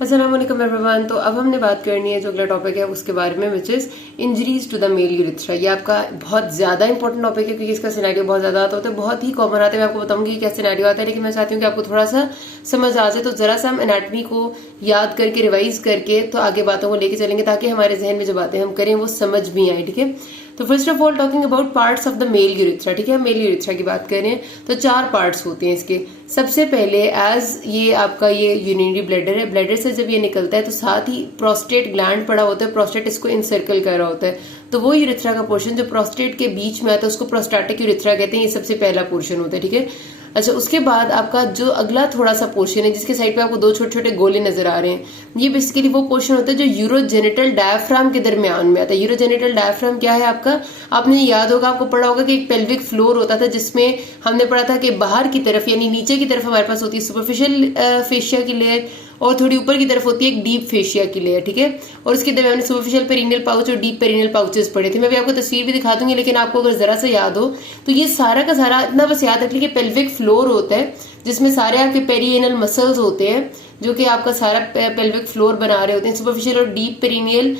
अस्सलाम वालेकुम एवरीवन। तो अब हमने बात करनी है जो अगला टॉपिक है उसके बारे में, which is injuries to the male urethra. ये आपका बहुत ज्यादा इंपॉर्टेंट टॉपिक है क्योंकि इसका सिनेरियो बहुत ज्यादा आता होता है, बहुत ही कॉमन आता है। मैं आपको बताऊंगी कि क्या सिनेरियो आता है, लेकिन मैं चाहती हूँ कि आपको थोड़ा सा समझ आ जाए। तो जरा सा हम एनाटमी को याद करके रिवाइज करके तो आगे बातों को लेके चलेंगे ताकि हमारे जहन में जो बातें हम करें वो समझ भी आए। ठीक है, तो first of all talking about parts of the male urethra. ठीक है, मेल यूरिथ्रा की बात करें तो 4 पार्ट्स होते हैं इसके। सबसे पहले एज ये आपका ये यूरिनरी ब्लैडर है, ब्लैडर से जब ये निकलता है तो साथ ही प्रोस्टेट ग्लैंड पड़ा होता है, प्रोस्टेट इसको इनसर्कल कर रहा होता है। तो वो यूरिथ्रा का पोर्शन जो प्रोस्टेट के बीच में आता है उसको प्रोस्टैटिक यूरिथ्रा कहते हैं। ये सबसे पहला पोर्शन होता है। ठीक है, अच्छा, उसके बाद आपका जो अगला थोड़ा सा पोर्शन है जिसके साइड पे आपको 2 छोटे छोटे गोले नजर आ रहे हैं, ये बेसिकली वो पोर्शन होता है जो यूरोजेनिटल डायफ्राम के दरमियान में आता है। यूरोजेनिटल डायफ्राम क्या है आपका, आपने याद होगा, आपको पढ़ा होगा कि एक पेल्विक फ्लोर होता था जिसमें हमने पढ़ा था कि बाहर की तरफ यानी नीचे की तरफ हमारे पास होती है सुपरफिशियल फेशिया की लेयर और थोड़ी ऊपर की तरफ होती है एक डीप फेशिया की लेयर। ठीक है, और उसके दरमियान सुपरफिशियल पेरिनियल पाउच और डीप पेरिनियल पाउचेस पड़े थे। मैं भी आपको तस्वीर भी दिखा दूंगी, लेकिन आपको अगर जरा सा याद हो तो ये सारा का सारा इतना बस याद रखिए कि पेल्विक फ्लोर होता है जिसमें सारे आपके पेरिनियल मसल्स होते हैं जो कि आपका सारा पेल्विक फ्लोर बना रहे होते हैं। सुपरफिशियल और डीप पेरिनियल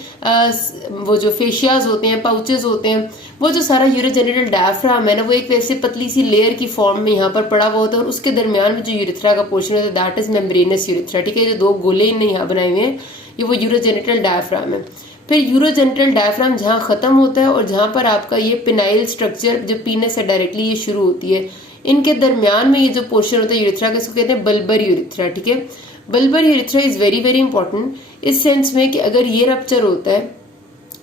वो जो फेशियाज होते हैं, पाउचेस होते हैं, वो जो सारा यूरोजेनिटल डायफ्राम है ना, वो एक वैसे पतली सी लेयर की फॉर्म में यहाँ पर पड़ा हुआ होता है। और उसके दरमियान में जो यूरिथ्रा का पोर्शन होता है दैट इज मेम्ब्रेनस यूरिथ्रा। ठीक है, जो 2 गोले इनने यहाँ बनाए हुए हैं ये वो यूरोजेनिटल डायफ्राम है। फिर यूरोजेनिटल डायफ्राम जहाँ खत्म होता है और जहां पर आपका ये पिनाइल स्ट्रक्चर जो पीनस से डायरेक्टली ये शुरू होती है, इनके दरमियान में ये जो पोर्शन होता है यूरिथ्रा का, इसको कहते हैं बल्बर यूरिथ्रा। ठीक है, bulbar urethra is very very important इस सेंस में कि अगर ये रप्चर होता है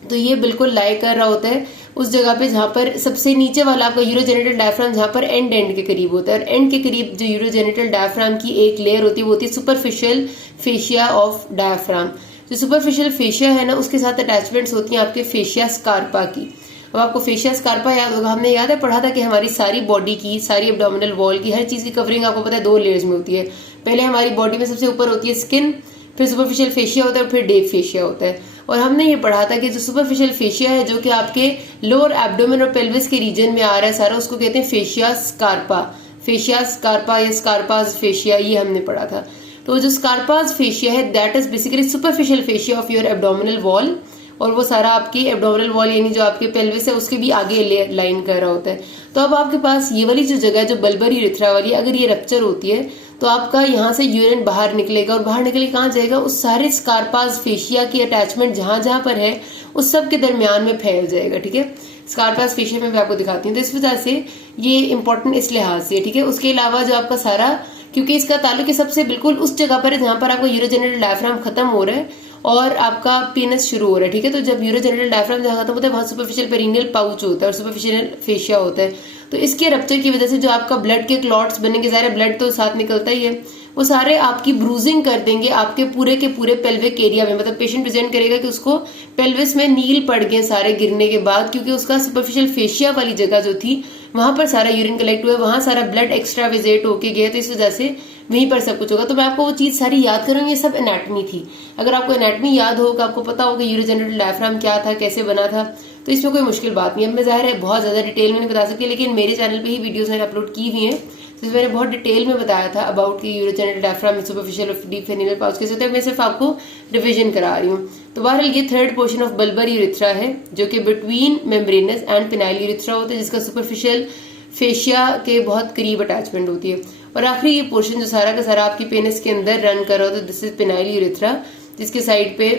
तो ये बिल्कुल लाई कर रहा होता है उस जगह पे जहां पर सबसे नीचे वाला आपका यूरोजेनिटल डायफ्राम जहां पर एंड के करीब होता है। और एंड के करीब जो यूरोजेनिटल डायफ्राम की एक लेयर होती है वो होती है सुपरफिशियल फेशिया ऑफ डायफ्राम। जो सुपरफिशियल फेशिया है ना उसके साथ अटैचमेंट्स होती हैं आपके फेशिया स्कार्पा की। अब आपको फेशिया स्कार्पा याद होगा, हमने याद है पढ़ा था कि हमारी सारी बॉडी की, सारी एब्डोमिनल वॉल की, हर चीज की कवरिंग आपको पता है 2 लेयर्स में होती है। पहले हमारी बॉडी में सबसे ऊपर होती है स्किन, फिर सुपरफिशियल फेशिया होता है और फिर डेप फेशिया होता है। और हमने ये पढ़ा था कि जो सुपरफिशियल फेशिया है जो कि आपके लोअर एब्डोमेन और पेल्विस के रीजन में आ रहा है सारा, उसको कहते हैं फेशिया स्कार्पा। फेशिया स्कार्पा या स्कार्पाज फेशिया, ये हमने पढ़ा था। तो जो स्कार्पाज फेशिया है that is basically superficial fascia of your abdominal wall, और वो सारा आपकी एब्डोमिनल वॉल यानी जो आपके पेल्विस है उसके भी आगे लाइन कर रहा होता है। तो अब आपके पास ये वाली जो जगह है जो बल्बर यूरिथ्रा वाली, अगर ये रप्चर होती है तो आपका यहाँ से यूरिन बाहर निकलेगा और बाहर निकल के कहाँ जाएगा, उस सारे स्कार्पाज फेशिया की अटैचमेंट जहां जहां पर है उस सब के दरमियान में फैल जाएगा। ठीक है, स्कार्पाज फेशिया में भी आपको दिखाती हूँ। तो इस वजह से ये इंपॉर्टेंट इस लिहाज से। ठीक है, उसके अलावा जो आपका सारा, क्योंकि इसका ताल्लुक सबसे बिल्कुल उस जगह पर है जहां पर आपका यूरोजेनिटल डायफ्राम खत्म हो रहा है और आपका पेनिस शुरू हो रहा है। ठीक है, तो जब यूरोजेनिटल डायफ्राम जहां खत्म होता है वहां सुपरफिशियल पेरिनियल पाउच होता है और सुपरफिशियल फेशिया होता है। तो इसके रप्चर की वजह से जो आपका ब्लड के क्लॉट्स बनेंगे, सारे ब्लड तो साथ निकलता ही है, वो सारे आपकी ब्रूजिंग कर देंगे आपके पूरे के पूरे पेल्विक एरिया में। मतलब पेशेंट प्रेजेंट करेगा कि उसको पेल्विस में नील पड़ गए सारे गिरने के बाद, क्योंकि उसका सुपरफिशियल फेशिया वाली जगह जो थी वहां पर सारा यूरिन कलेक्ट हुआ, वहां सारा ब्लड एक्स्ट्रा विजेट होके गया, तो इस वजह से वहीं पर सब कुछ होगा। तो मैं आपको वो चीज सारी याद करूंगी, ये सब एनाटमी थी। अगर आपको एनाटमी याद होगा, आपको पता होगा यूरोजेनिटल डायफ्राम क्या था, कैसे बना था, तो इसमें कोई मुश्किल बात नहीं है। अब मैं जाहिर है बहुत ज्यादा डिटेल में नहीं बता सकती, लेकिन मेरे चैनल पे ही वीडियोस मैंने अपलोड की हुई हैं जिसमें मैंने बहुत डिटेल में बताया था अबाउट की यूरोजेनिटल डायफ्राम, सुपरफिशियल और डीप पेरिनियल पाउच कैसे होता है। मैं सिर्फ आपको रिविजन करा रही हूँ। तो बहरहाल ये 3rd portion of bulbar urethra है जो कि between membranes and phenyl urethra होता है, जिसका सुपरफिशियल फेशिया के बहुत करीब अटैचमेंट होती है। और आखिरी ये पोर्शन जो सारा का सारा आपकी पेनिस के अंदर रन कर रहा होता है, दिस इज पिनाइल यूरिथ्रा, जिसके साइड पे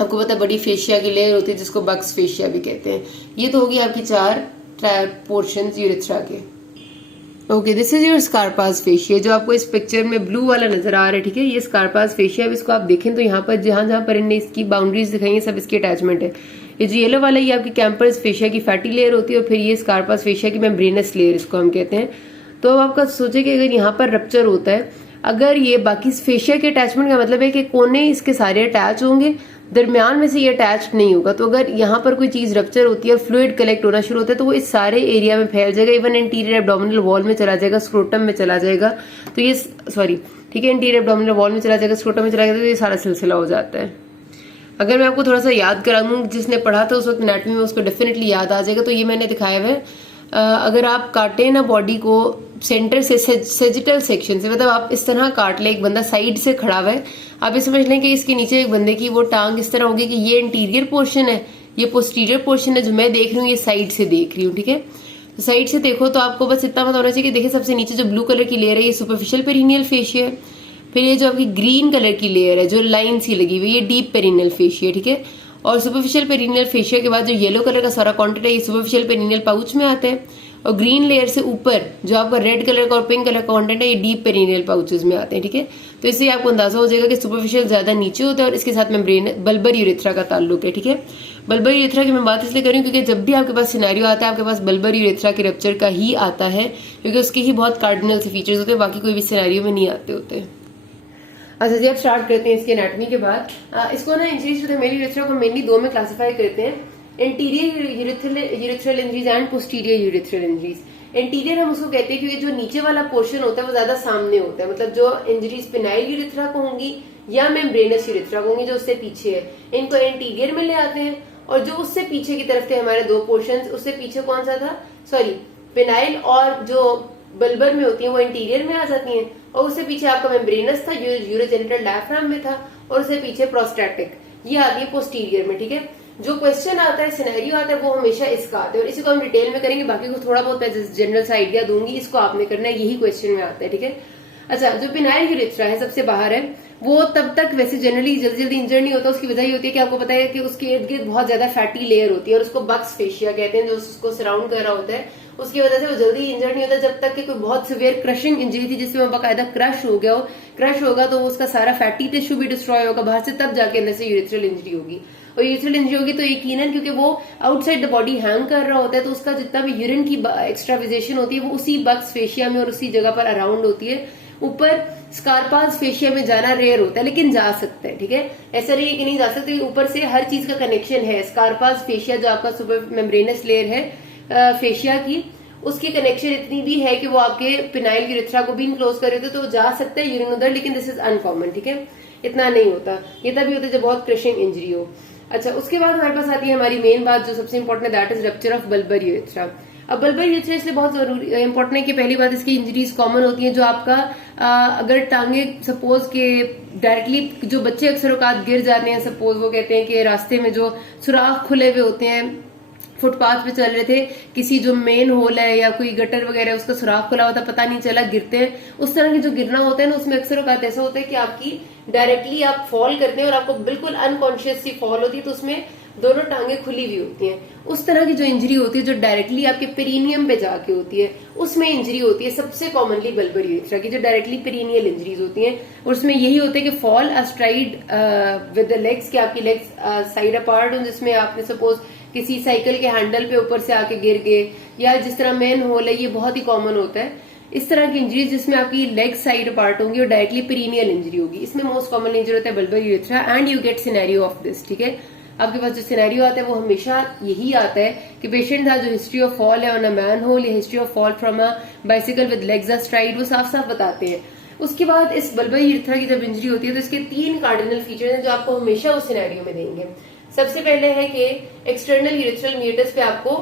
आपको पता है बड़ी फेशिया की लेयर होती है जिसको बक्स फेशिया भी कहते हैं। ये तो होगी आपकी 4 पोर्शंस यूरिथ्रा के। Okay, this is your Scarpa's fascia जो आपको इस पिक्चर में ब्लू वाला नजर आ रहा है। ठीक है, ये स्कार्पाज फेशिया, इसको आप देखें तो यहाँ पर जहां जहां पर इनने इसकी बाउंड्रीज दिखाई है सब इसकी अटैचमेंट है। ये जो येलो वाला ये आपकी कैंपर्स फेशिया की फैटी लेयर होती है और फिर ये स्कार्पाज फेशिया की मेम्ब्रेनस लेयर इसको हम कहते हैं। तो अब आपका सोचे कि अगर यहाँ पर रप्चर होता है, अगर ये बाकी फेशिया के अटैचमेंट का मतलब है कि कोने इसके सारे अटैच होंगे, दरमियान में से ये अटैच नहीं होगा। तो अगर यहाँ पर कोई चीज रप्चर होती है और फ्लूइड कलेक्ट होना शुरू होता है तो वो इस सारे एरिया में फैल जाएगा, इवन इंटीरियर एब्डोमिनल वॉल में चला जाएगा, स्क्रोटम में चला जाएगा। तो ये ठीक है, इंटीरियर एब्डोमिनल वॉल में चला जाएगा, स्क्रोटम में चला जाएगा, तो ये सारा सिलसिला हो जाता है। अगर मैं आपको थोड़ा सा याद करा दूं, जिसने पढ़ा था उस वक्त एनाटमी में उसको डेफिनेटली याद आ जाएगा। तो ये मैंने दिखाया हुआ है, अगर आप काटे ना बॉडी को सेंटर से सेजिटल सेक्शन से, मतलब आप इस तरह काट ले, एक बंदा साइड से खड़ा हुआ है, आप ये समझ लें कि इसके नीचे एक बंदे की वो टांग इस तरह होगी कि ये इंटीरियर पोर्शन है, ये पोस्टीरियर पोर्शन है, जो मैं देख रही हूँ ये साइड से देख रही हूँ, ठीक है। तो साइड से देखो तो आपको बस इतना पता होना चाहिए कि देखिए सबसे नीचे जो ब्लू कलर की लेयर है ये सुपरफिशियल पेरिनियल फेशिया है, फिर ये जो आपकी ग्रीन कलर की लेयर है जो लाइन सी लगी हुई ये डीप पेरिनियल फेशिया, ठीक है। और सुपरफिशियल पेरिनियल फेशिया के बाद जो येलो कलर का सारा कंटेंट है ये सुपरफिशियल पेरिनियल पाउच में आता है, और ग्रीन लेयर से ऊपर जो आपका रेड कलर का और पिंक कलर का कंटेंट है ये डीप पेरिनियल पाउचेस में आते हैं, ठीक है। तो इससे आपको अंदाजा हो जाएगा कि सुपरफिशियल ज्यादा नीचे होता है और इसके साथ मेम्ब्रेन बल्बर यूरेथ्रा का ताल्लुक है, ठीक है। बल्बर यूरेथ्रा की मैं बात इसलिए कर रही हूँ क्योंकि जब भी आपके पास सिनेरियो आता है आपके पास बल्बर यूरेथ्रा के रप्चर का ही आता है, क्योंकि उसके ही बहुत कार्डिनल से फीचर्स होते हैं, बाकी कोई भी सिनेरियो में नहीं आते होते। अच्छा जी, अब स्टार्ट करते हैं इसके एनाटॉमी के बाद। इसको ना injuries to the male urethra को मेनली दो में क्लासिफाई करते हैं, anterior urethral injuries and posterior urethral injuries. Anterior हम उसको कहते हैं क्योंकि जो नीचे वाला पोर्शन होता है वो ज्यादा सामने होता है, मतलब जो इंजरीज पिनाइल यूरेथ्रा को होंगी या मेम्ब्रेनस यूरेथ्रा को होंगी जो उससे पीछे है, इनको इंटीरियर में ले आते हैं। और जो उससे पीछे की तरफ थे हमारे दो पोर्शन, उससे पीछे कौन सा था, सॉरी पिनाइल और जो बल्बर में होती है वो इंटीरियर में आ जाती हैं, और उससे पीछे आपका मेम्ब्रेनस था जो यूरोजेनिटल डायफ्राम में था, और उससे पीछे प्रोस्टैटिक ये आती है पोस्टीरियर में, ठीक है। जो क्वेश्चन आता है सिनेरियो आता है वो हमेशा इसका आता है, और इसी को हम डिटेल में करेंगे, बाकी को थोड़ा बहुत मैं जनरल सा आइडिया दूंगी, इसको आपने करना है, यही क्वेश्चन में आता है, ठीक है। अच्छा, जो पिनाइल यूरेथ्रा है सबसे बाहर है, वो तब तक वैसे जनरली जल्दी जल्दी इंजर नहीं होता, उसकी वजह ये होती है कि आपको पता है कि उसके इर्द गिर्द बहुत ज्यादा फैटी लेयर होती है और उसको बक्स फेशिया कहते हैं, जो उसको सराउंड कर रहा होता है, उसकी वजह से वो जल्दी इंजर नहीं होता जब तक कि कोई बहुत सिवियर क्रशिंग इंजरी थी जिसमें वो बाकायदा क्रश हो गया हो। क्रश होगा तो उसका सारा फैटी टिश्यू भी डिस्ट्रॉय होगा बाहर से, तब जाके अंदर से यूरेथ्रल इंजरी होगी। और यूरेथ्रल इंजरी होगी तो यकीनन क्योंकि वो आउटसाइड द बॉडी हैंग कर रहा होता है, तो उसका जितना भी यूरिन की एक्स्ट्राविजेशन होती है वो उसी बक्स फेशिया में और उसी जगह पर अराउंड होती है। ऊपर स्कारपास फेशिया में जाना रेयर होता है लेकिन जा सकता है, ठीक है। ऐसा नहीं है कि नहीं जा सकते, ऊपर से हर चीज का कनेक्शन है। स्कारपास फेशिया जो आपका सुपर मेम्ब्रेनस लेयर है फेशिया की, उसकी कनेक्शन इतनी भी है कि वो आपके पिनाइल यूरेथ्रा को भी इनक्लोज कर रहे थे, तो जा सकता है यूरिन उधर, लेकिन दिस इज अनकॉमन, ठीक है। इतना नहीं होता, ये तभी होता है जब बहुत क्रशिंग इंजरी हो। अच्छा, उसके बाद हमारे पास आती है हमारी मेन बात जो सबसे इंपॉर्टेंट है, that is rupture of bulbar urethra. अब बल्बर यूरेथ्रा इसलिए बहुत जरूरी इंपॉर्टेंट है कि पहली बात इसकी इंजरीज कॉमन होती है, जो आपका अगर टांगे सपोज के डायरेक्टली जो बच्चे अक्सर औकात गिर जाते हैं, सपोज वो कहते हैं कि रास्ते में जो सुराख खुले हुए होते हैं, फुटपाथ पे चल रहे थे, किसी जो मेन होल है या कोई गटर वगैरह उसका सुराख खुला होता पता नहीं चला, गिरते हैं, उस तरह की जो गिरना होता है ना उसमें अक्सर औकात ऐसा होता है कि आपकी डायरेक्टली आप फॉल करते हैं और आपको बिल्कुल अनकॉन्शियस सी फॉल होती है, तो उसमें दोनों टांगे खुली हुई होती हैं। उस तरह की जो इंजरी होती है जो डायरेक्टली आपके पेरिनियम पे जाके होती है, उसमें इंजरी होती है सबसे कॉमनली बल्बर यूरेथ्रा की, जो डायरेक्टली पेरिनियल इंजरीज होती हैं। और उसमें यही होता है कि फॉल अस्ट्राइड विद द लेग्स, कि आपकी लेग्स साइड अपार्ट हो, जिसमें आपने सपोज किसी साइकिल के हैंडल पे ऊपर से आके गिर गए, या जिस तरह मेन होल है, ये बहुत ही कॉमन होता है। इस तरह की इंजरीज जिसमें आपकी लेग साइड अपार्ट होंगी और डायरेक्टली पेरिनियल इंजरी होगी, इसमें मोस्ट कॉमन इंजरी होता है bulbar urethra, and you get scenario of this, ठीक है। आपके पास जो सिनेरियो आता है वो हमेशा यही आता है कि पेशेंट था जो हिस्ट्री ऑफ फॉल है ऑन अ मैन होल या history of fall from a bicycle with legs astride, वो साफ साफ बताते हैं। उसके बाद इस बल्बर यूरेथ्रा की जब इंजरी होती है तो इसके 3 कार्डिनल फीचर्स हैं जो आपको हमेशा उस सिनेरियो में देंगे। सबसे पहले है कि एक्सटर्नल यूरेथ्रल मीटस पे आपको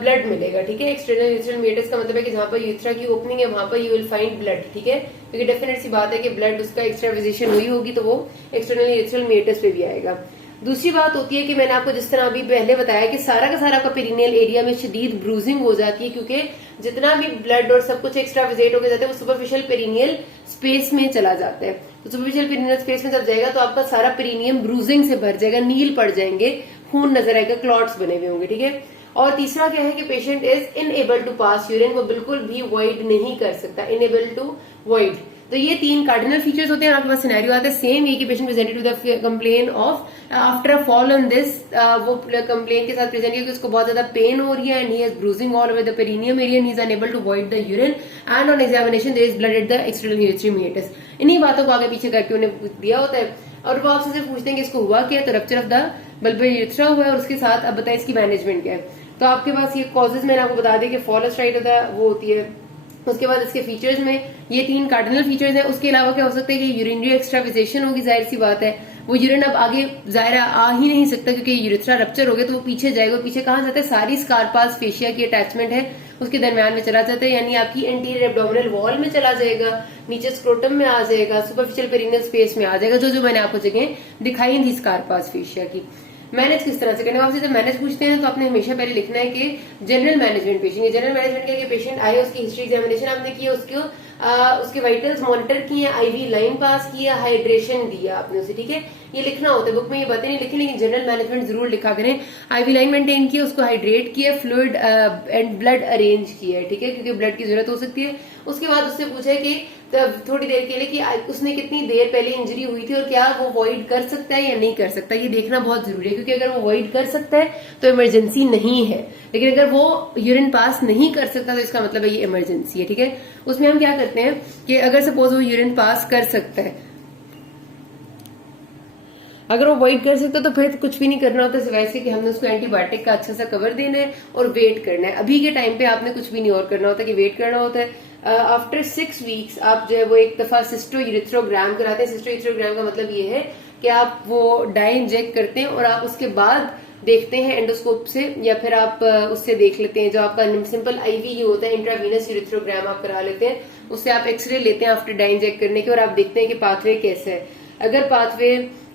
ब्लड मिलेगा, ठीक है। एक्सटर्नल यूरेथ्रल मीटस का मतलब है कि जहां पर यूरेथ्रा की ओपनिंग है वहां पर यू विल फाइंड ब्लड, ठीक है, क्योंकि डेफिनेट सी बात है कि ब्लड उसका एक्स्ट्राविजेशन हुई होगी तो वो एक्सटर्नल यूरेथ्रल मीटस पे भी आएगा। दूसरी बात होती है कि मैंने आपको जिस तरह अभी पहले बताया कि सारा का सारा आपका पेरिनियल एरिया में शदीद ब्रूजिंग हो जाती है, क्योंकि जितना भी ब्लड और सब कुछ एक्स्ट्राविजेट होकर जाता है वो सुपरफिशियल पेरिनियल स्पेस में चला जाता है। तो सुपरफिशियल पेरिनियल स्पेस में जब जाएगा तो आपका सारा पेरिनियम ब्रूजिंग से भर जाएगा, नील पड़ जाएंगे, खून नजर आएगा, क्लॉट्स बने हुए होंगे, ठीक है। और तीसरा क्या है कि patient is unable to pass urine, वो बिल्कुल भी वॉइड नहीं कर सकता, इनएबल टू वॉइड। तो ये 3 कार्डिनल फीचर्स होते हैं। आपके पास सिनेरियो आता है सेम, ये कि patient presented to the complain of after a fall on this, वो कंप्लेन के साथ प्रेजेंट किया कि उसको बहुत ज्यादा पेन हो रही है and he has bruising all over the perineum area and he is unable to void the urine and on examination there is blood at the external urethral meatus. इन्हीं बातों को आगे पीछे करके उन्हें दिया होता है और वो आपसे सिर्फ पूछते हैं कि इसको हुआ क्या है, तो rupture of the bulbar urethra हुआ है और उसके साथ अब बताएं इसकी मैनेजमेंट क्या है। तो आपके पास ये कॉजेज मैंने आपको बता दिया कि फॉल अस्ट्राइड होता है, वो होती है। उसके बाद इसके फीचर्स में ये 3 कार्डिनल फीचर्स हैं। उसके अलावा क्या हो सकता है कि यूरिनरी एक्स्ट्राविजेशन होगी, जाहिर सी बात है, वो यूरिन अब आगे जाहिर आ ही नहीं सकता क्योंकि यूरेथ्रा रप्चर हो गया तो वो पीछे जाएगा। पीछे कहाँ जाता है, सारी स्कारपास फेशिया की अटैचमेंट है उसके दरमियान में चला जाता है, यानी आपकी एंटीरियर एब्डोमिनल वॉल में चला जाएगा, नीचे स्क्रोटम में आ जाएगा, सुपरफिशियल पेरिनियल स्पेस में आ जाएगा, जो मैंने आपको जगह दिखाई थी स्कारपास फेशिया की। मैनेज किस तरह से करने, आपसे जब मैनेज पूछते हैं तो आपने हमेशा पहले लिखना है कि general management patient, general management क्या कि पेशेंट आए, उसकी हिस्ट्री एग्जामिनेशन आपने किया, उसके वाइटल्स मॉनिटर किए, आईवी लाइन पास किया, हाइड्रेशन दिया आपने उसे, ठीक है, ये लिखना होता है। बुक में ये बातें नहीं लिखी, लेकिन जनरल मैनेजमेंट जरूर लिखा करें। आईवी लाइन मेंटेन किया, उसको हाइड्रेट किया, फ्लूइड एंड ब्लड अरेंज किया, ठीक है, क्योंकि ब्लड की जरूरत हो सकती है। उसके बाद उससे पूछा है कि थोड़ी देर के लिए कि उसने कितनी देर पहले इंजरी हुई थी और क्या वो वॉइड कर सकता है या नहीं कर सकता, ये देखना बहुत जरूरी है, क्योंकि अगर वो वॉइड कर सकता है तो इमरजेंसी नहीं है, लेकिन अगर वो यूरिन पास नहीं कर सकता तो इसका मतलब है ये इमरजेंसी है, ठीक है। उसमें हम क्या करते हैं कि अगर सपोज वो यूरिन पास कर सकता है, अगर वो वॉइड कर सकता है तो फिर कुछ भी नहीं करना होता सिवाय से कि हमने उसको एंटीबायोटिक का अच्छा सा कवर देना है और वेट करना है। अभी के टाइम पे आपने कुछ भी नहीं और करना होता कि वेट करना होता है। आफ्टर 6 वीक्स आप जो है वो एक दफा सिस्टोयूरेथ्रोग्राम कराते हैं। सिस्टोयूरेथ्रोग्राम का मतलब ये है कि आप वो डाई इंजेक्ट करते हैं और आप उसके बाद देखते हैं एंडोस्कोप से, या फिर आप उससे देख लेते हैं, जो आपका सिंपल आईवीयू होता है, इंट्रावीनस यूरेथ्रोग्राम आप करा लेते हैं, उससे आप एक्सरे लेते हैं आफ्टर डाई इंजेक्ट करने के, और आप देखते हैं कि पाथवे कैसा है। अगर पाथवे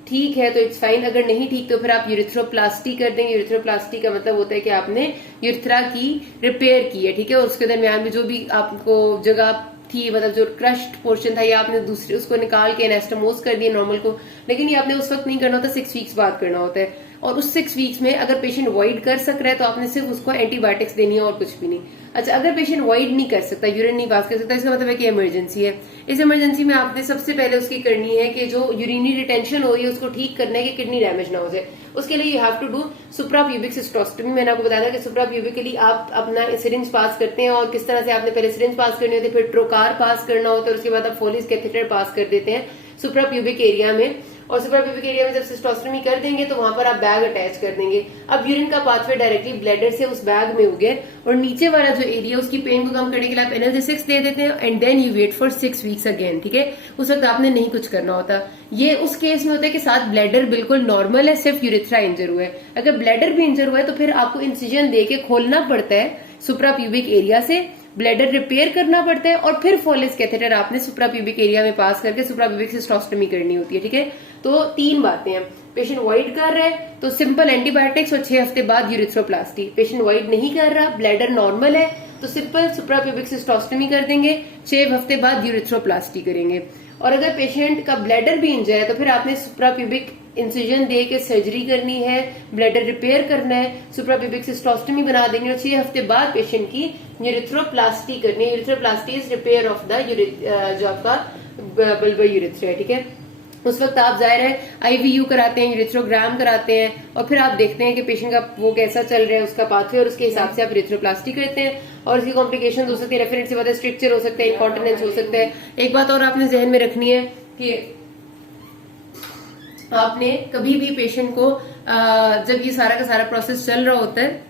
ठीक है तो इट्स फाइन, अगर नहीं ठीक तो फिर आप यूरिथ्रोप्लास्टी कर देंगे। यूरिथ्रोप्लास्टी का मतलब होता है कि आपने यूरिथ्रा की रिपेयर की है, ठीक है, और उसके दरमियान में जो भी आपको जगह थी, मतलब जो क्रश्ड पोर्शन था, या आपने दूसरे उसको निकाल के एनास्टोमोस कर दिया नॉर्मल को, लेकिन ये आपने उस वक्त नहीं करना होता, 6 वीक्स बाद करना होता है। और उस 6 वीक्स में अगर पेशेंट वॉइड कर सक रहा है तो आपने सिर्फ उसको एंटीबायोटिक्स देनी है और कुछ भी नहीं। अच्छा, अगर पेशेंट वॉइड नहीं कर सकता, यूरिन नहीं पास कर सकता, इसका मतलब है कि इमरजेंसी है। इस इमरजेंसी में आपने सबसे पहले उसकी करनी है कि जो यूरिनरी रिटेंशन हो रही है उसको ठीक करना है कि किडनी डैमेज ना हो जाए। उसके लिए you have to do suprapubic cystostomy. मैंने आपको बताया था कि सुप्राप्यूबिकली आप अपना सिरिंज पास करते हैं, और किस तरह से आपने पहले सिरिंज पास करनी होती है, फिर ट्रोकार पास करना होता है, उसके बाद आप फोलिस कैथेटर पास कर देते हैं सुप्राप्यूबिक एरिया में। और सुप्राप्यूबिक एरिया में जब सिस्टोस्टमी कर देंगे तो वहां पर आप बैग अटैच कर देंगे। अब यूरिन का पाथवे डायरेक्टली ब्लैडर से उस बैग में उगे, और नीचे वाला जो एरिया उसकी पेन को कम करने के लिए आप एनाल्जेसिक्स दे देते हैं, and then you wait for 6 weeks again, ठीक है। उस वक्त आपने नहीं कुछ करना होता। ये उस केस में होता है कि साथ ब्लैडर बिल्कुल नॉर्मल है, सिर्फ यूरिथ्रा इंजर हुआ है। अगर ब्लैडर भी इंजर हुआ है तो फिर आपको इंसिजन दे के खोलना पड़ता है सुप्राप्यूबिक एरिया से, ब्लैडर रिपेयर करना पड़ता है, और फिर फोलिस कैथेटर आपने सुप्राप्यूबिक एरिया में पास करके सुप्राप्यूबिक सिस्टोस्टमी करनी होती है, ठीक है। तो 3 बातें हैं। पेशेंट वॉइड कर रहा है तो सिंपल एंटीबायोटिक्स और 6 हफ्ते बाद यूरिथ्रोप्लास्टी। पेशेंट वॉइड नहीं कर रहा, ब्लैडर नॉर्मल है, तो सिंपल सुप्राप्यूबिक सिस्टोस्टमी कर देंगे, 6 हफ्ते बाद यूरिथ्रोप्लास्टी करेंगे। और अगर पेशेंट का ब्लैडर भी इंजर है तो फिर आपने सुप्राप्यूबिक इंसिजन दे के सर्जरी करनी है, ब्लैडर रिपेयर करना है, सुप्राप्यूबिक सिस्टोस्टमी बना देंगे, और 6 हफ्ते बाद पेशेंट की यूरिथ्रोप्लास्टी करनी है। यूरिथ्रोप्लास्टी इज रिपेयर ऑफ द जो आपका बल्बर यूरिथ्रा है, ठीक है। उस वक्त आप जाहिर है आईवीयू कराते हैं, यूरिथ्रोग्राम कराते हैं, और फिर आप देखते हैं कि पेशेंट का वो कैसा चल रहा है, उसका पाथवे, और उसके हिसाब से आप यूरिथ्रोप्लास्टी करते हैं। और इसकी कॉम्प्लिकेशन हो सकती है, रेफिनेट से ज्यादा स्ट्रक्चर हो सकता है, इनकॉन्टिनेंस हो सकता है। एक बात और आपने जहन में रखनी है कि आपने कभी भी पेशेंट को जब ये सारा का सारा प्रोसेस चल रहा होता है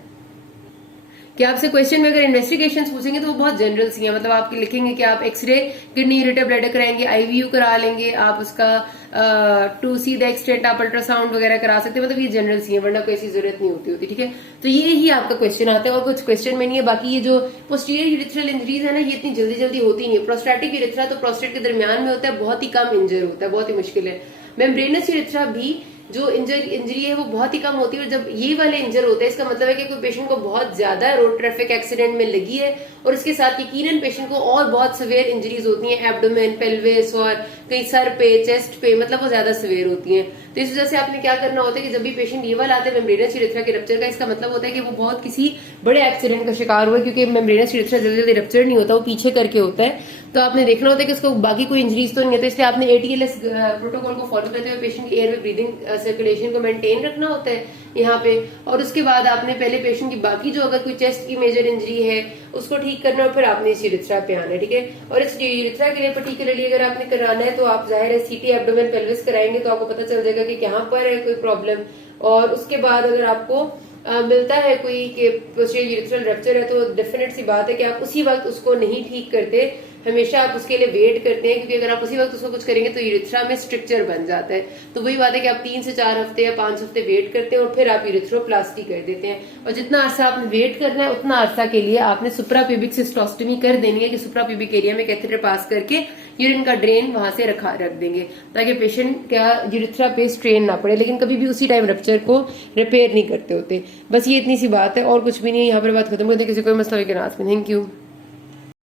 कि आपसे क्वेश्चन में अगर इन्वेस्टिगेशंस पूछेंगे तो वो बहुत जनरल सी है, मतलब आपके लिखेंगे कि आप एक्सरे किडनी यूरेटर ब्लैडर कराएंगे, आईवीयू करा लेंगे, आप उसका टू सी द एक्सटेंट आप अल्ट्रासाउंड वगैरह करा सकते हैं, मतलब ये जनरल सी है, वरना कोई ऐसी जरूरत नहीं होती, ठीक है। तो ये ही आपका क्वेश्चन आता है और कुछ क्वेश्चन में नहीं है। बाकी ये जो पोस्टीरियर यूरिथ्रल इंजरीज है ना, ये इतनी जल्दी जल्दी होती नहीं है। प्रोस्टैटिक यूरिथ्रा तो प्रोस्टेट के दरमियान में होता है, बहुत ही कम इंजर होता है, बहुत ही मुश्किल है। मेम्ब्रेनस यूरिथ्रा भी जो इंजरी है वो बहुत ही कम होती है, और जब ये वाले इंजर होते हैं इसका मतलब है कि कोई पेशेंट को बहुत ज्यादा रोड ट्रैफिक एक्सीडेंट में लगी है, और इसके साथ यकीनन पेशेंट को और बहुत सिवियर इंजरीज होती हैं, एब्डोमेन, पेल्विस, और कहीं सर पे, चेस्ट पे, मतलब वो ज्यादा सिवियर होती हैं। तो इस वजह से आपने क्या करना होता है कि जब भी पेशेंट ये वाला आते हैं मेम्ब्रेनस यूरिथ्रा के रप्चर का, इसका मतलब होता है कि वो बहुत किसी बड़े एक्सीडेंट का शिकार हुआ है, क्योंकि मेम्ब्रेनस यूरिथ्रा जल्दी जल्दी रप्चर नहीं होता, वो पीछे करके होता है। तो आपने देखना होता है कि उसको बाकी कोई इंजरीज तो नहीं है, तो इसलिए आपने ATLS प्रोटोकॉल को फॉलो करते हुए पेशेंट की एयरवे ब्रीदिंग सर्कुलेशन को मेंटेन रखना होता है यहाँ पे। और उसके बाद आपने पहले पेशेंट की बाकी जो अगर कोई चेस्ट की मेजर इंजरी है उसको ठीक करना, और फिर आपने इस यूरिथ्रा पे आना है, ठीक है। और इस यूरिथ्रा के लिए पर्टिकुलरली अगर आपने कराना है तो आप जाहिर है CT एब्डोमेन पेल्विस कराएंगे, तो आपको पता चल जाएगा कि कहाँ पर है कोई प्रॉब्लम। और उसके बाद अगर आपको मिलता है कोई कि पोस्टीरियर यूरिथ्रल रप्चर है, तो डेफिनेट सी बात है कि आप उसी वक्त उसको नहीं ठीक करते, हमेशा आप उसके लिए वेट करते हैं, क्योंकि अगर आप उसी वक्त उसको कुछ करेंगे तो यूरिथ्रा में स्ट्रक्चर बन जाता है। तो वही बात है कि आप 3 से 4 हफ्ते या 5 हफ्ते वेट करते हैं और फिर आप यूरिथ्रोप्लास्टी कर देते हैं। और जितना अरसा आपने वेट करना है उतना अरसा के लिए आपने सुप्राप्यूबिक सिस्टोस्टमी कर देनी है, कि सुप्राप्यूबिक एरिया में कैथेटर पास करके यूरिन का ड्रेन वहां से रख देंगे, ताकि पेशेंट क्या यूरिथ्रा पे स्ट्रेन ना पड़े। लेकिन कभी भी उसी टाइम रप्चर को रिपेयर नहीं करते होते। बस ये इतनी सी बात है और कुछ भी नहीं है। यहाँ पर बात खत्म करते हैं। किसी कोई मसला हो can ask me. Thank you.